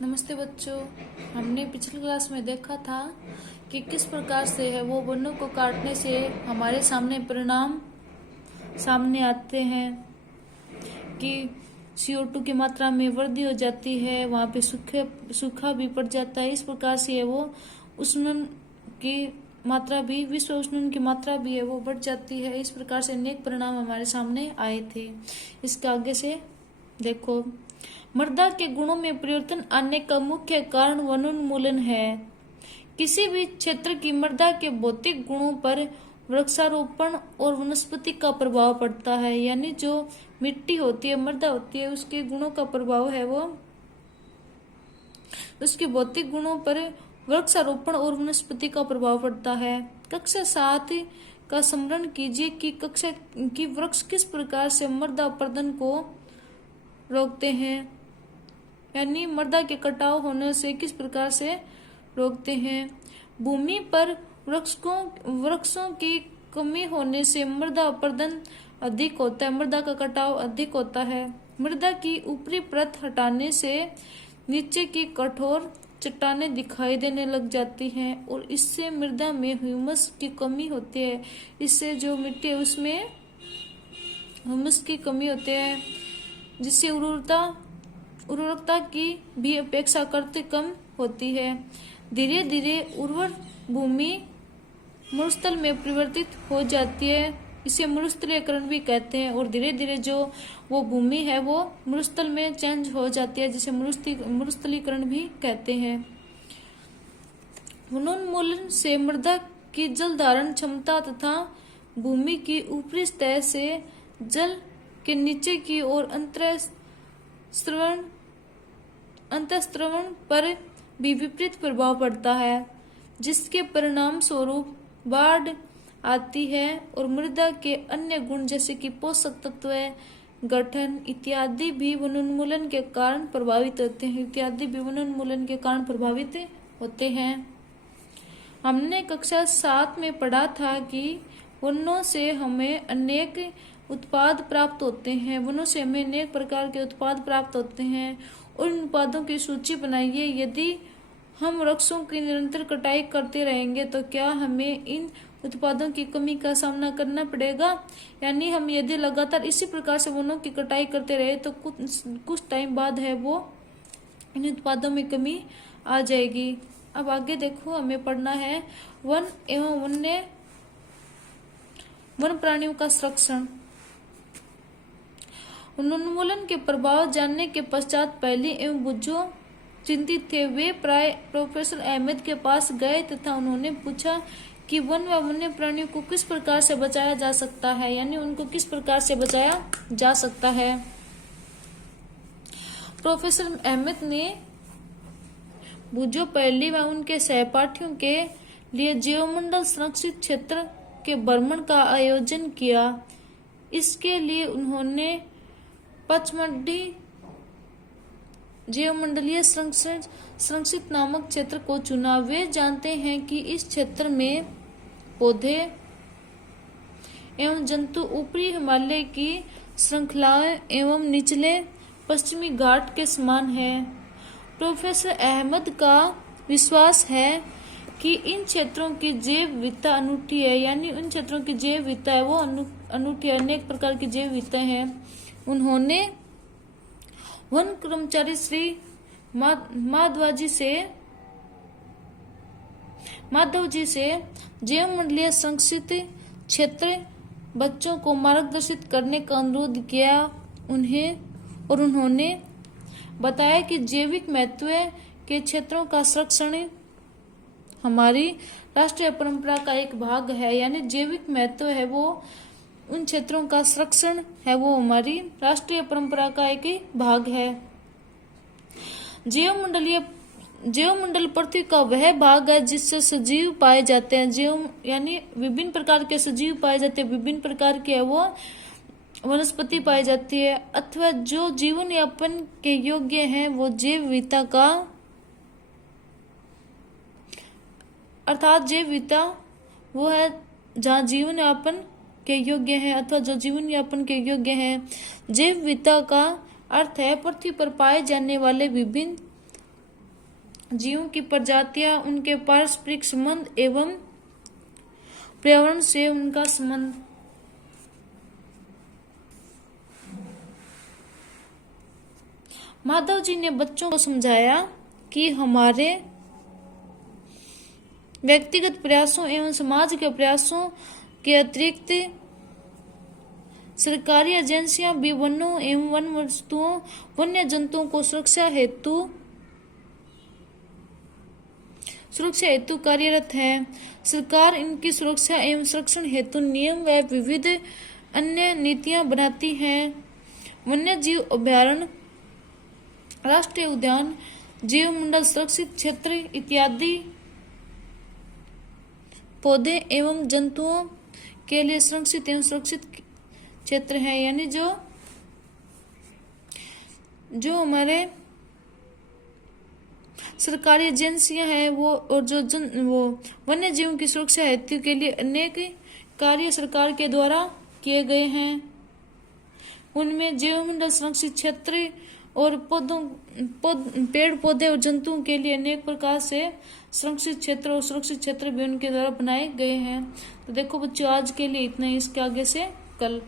नमस्ते बच्चों। हमने पिछली क्लास में देखा था कि किस प्रकार से है वो वनों को काटने से हमारे सामने परिणाम सामने आते हैं कि CO2 की मात्रा में वृद्धि हो जाती है, वहाँ पे सूखा भी पड़ जाता है। इस प्रकार से है वो उष्णन की मात्रा भी विश्व उष्णन की मात्रा भी है वो बढ़ जाती है। इस प्रकार से अनेक परिणाम हमारे सामने आए थे। इसके आगे से देखो, मृदा के गुणों में परिवर्तन आने का मुख्य कारण वनोन्मूलन है। किसी भी क्षेत्र की मृदा के भौतिक गुणों पर वृक्षारोपण और वनस्पति का प्रभाव पड़ता है। यानी जो मिट्टी होती है, मृदा होती है, उसके गुणों का प्रभाव है वो उसके भौतिक गुणों पर वृक्षारोपण और वनस्पति का प्रभाव पड़ता है। कक्षा 7 का स्मरण कीजिए कि कक्षा की वृक्ष किस प्रकार से मृदा अपरदन को रोकते हैं, यानी मृदा के कटाव होने से किस प्रकार से रोकते हैं। भूमि पर वृक्षों की कमी होने से मृदा अपरदन अधिक होता है, मृदा का कटाव अधिक होता है। मृदा की ऊपरी परत हटाने से नीचे की कठोर चट्टानें दिखाई देने लग जाती हैं और इससे मृदा में ह्यूमस की कमी होती है। इससे जो मिट्टी है उसमें ह्यूमस की कमी होती है, जिससे उर्वरकता की भी अपेक्षाकृत कम होती है। धीरे धीरे उर्वर भूमि मरुस्थल में परिवर्तित हो जाती है, इसे मरुस्थलीकरण भी कहते हैं। और धीरे धीरे जो वो भूमि है वो मरुस्थल में चेंज हो जाती है, जिसे मरुस्थलीकरण भी कहते हैं। वनोन्मूलन से मृदा की जल धारण क्षमता तथा भूमि की ऊपरी सतह से जल के नीचे की ओर अंतःस्रवण पर भी विपरीत प्रभाव पड़ता है, जिसके परिणाम स्वरूप बाढ़ आती है और मृदा के अन्य गुण जैसे कि पोषक तत्व गठन इत्यादि भी वनोन्मूलन के कारण प्रभावित होते हैं। हमने कक्षा 7 में पढ़ा था कि वनों से हमें अनेक उत्पाद प्राप्त होते हैं। वनों से हमें अनेक प्रकार के उत्पाद प्राप्त होते हैं। उन उत्पादों की सूची बनाइए। यदि हम वृक्षों की निरंतर कटाई करते रहेंगे तो क्या हमें इन उत्पादों की कमी का सामना करना पड़ेगा। यानी हम यदि लगातार इसी प्रकार से वनों की कटाई करते रहे तो कुछ टाइम बाद है वो इन उत्पादों में कमी आ जाएगी। अब आगे देखो, हमें पढ़ना है वन एवं वन प्राणियों का संरक्षण। वनोन्मूलन के प्रभाव जानने के पश्चात पहले एवं बुद्धू चिंतित थे। वे प्राय प्रोफेसर अहमद के पास गए तथा उन्होंने पूछा कि वन व वन्य प्राणियों को किस प्रकार से बचाया जा सकता है, यानी उनको किस प्रकार से बचाया जा सकता है। प्रोफेसर अहमद ने बुद्धू पहली व उनके सहपाठियों के लिए जीवमंडल संरक्षित क्षेत्र के भ्रमण का आयोजन किया। इसके लिए उन्होंने पचमढ़ी जीवमंडलीय संरक्षित नामक क्षेत्र को चुना। वे जानते हैं कि इस क्षेत्र में पौधे एवं जंतु ऊपरी हिमालय की श्रृंखलाएं एवं निचले पश्चिमी घाट के समान है। प्रोफेसर अहमद का विश्वास है कि इन क्षेत्रों की जैव विविधता अनूठी है, यानी उन क्षेत्रों की जैव विविधता है वो अनूठी है, अनेक प्रकार की जैव विविधता है। उन्होंने वन कर्मचारी श्री माधव जी से जीवमंडलीय संरक्षित क्षेत्र बच्चों को मार्गदर्शित करने का अनुरोध किया। उन्होंने बताया कि जैविक महत्व के क्षेत्रों का संरक्षण हमारी राष्ट्रीय परंपरा का एक भाग है। यानी जैविक महत्व है वो उन क्षेत्रों का संरक्षण है वो हमारी राष्ट्रीय परंपरा का एक भाग है। जीवमंडल पृथ्वी का वह भाग है जिससे सजीव पाए जाते हैं। यानी विभिन्न प्रकार के सजीव पाए जाते हैं, विभिन्न प्रकार के है वो वनस्पति पाई जाती है, अथवा जो जीवन यापन के योग्य हैं वो जैव विविधता का अर्थात जैव विविधता वो है जहाँ जीवन यापन के योग्य हैं अथवा जो जीवन यापन के योग्य हैं। जैव विविधता का अर्थ है पृथ्वी पर पाए जाने वाले विभिन्न जीवों की प्रजातियां, उनके पारस्परिक संबंध एवं पर्यावरण से उनका संबंध। माधव जी ने बच्चों को समझाया कि हमारे व्यक्तिगत प्रयासों एवं समाज के प्रयासों के अतिरिक्त सरकारी एजेंसियां भी वनों एवं वन वस्तुओं, वन्य जंतुओं को सुरक्षा हेतु कार्यरत है। सरकार इनकी सुरक्षा एवं संरक्षण हेतु नियम व विविध अन्य नीतियां बनाती है। वन्य जीव अभयारण्य, राष्ट्रीय उद्यान, जीव मंडल सुरक्षित क्षेत्र इत्यादि पौधे एवं जंतुओं के लिए संरक्षित एवं सुरक्षित क्षेत्र है। यानी जो हमारे सरकारी एजेंसियां हैं वो और वो वन्य जीवों की सुरक्षा हेतु के लिए अनेक कार्य सरकार के द्वारा किए गए हैं। उनमें जीवमंडल संरक्षित क्षेत्र और पेड़ पौधे और जंतुओं के लिए अनेक प्रकार से संरक्षित क्षेत्र और सुरक्षित क्षेत्र भी उनके द्वारा बनाए गए हैं। तो देखो बच्चों, आज के लिए इतना ही, इसके आगे से कल।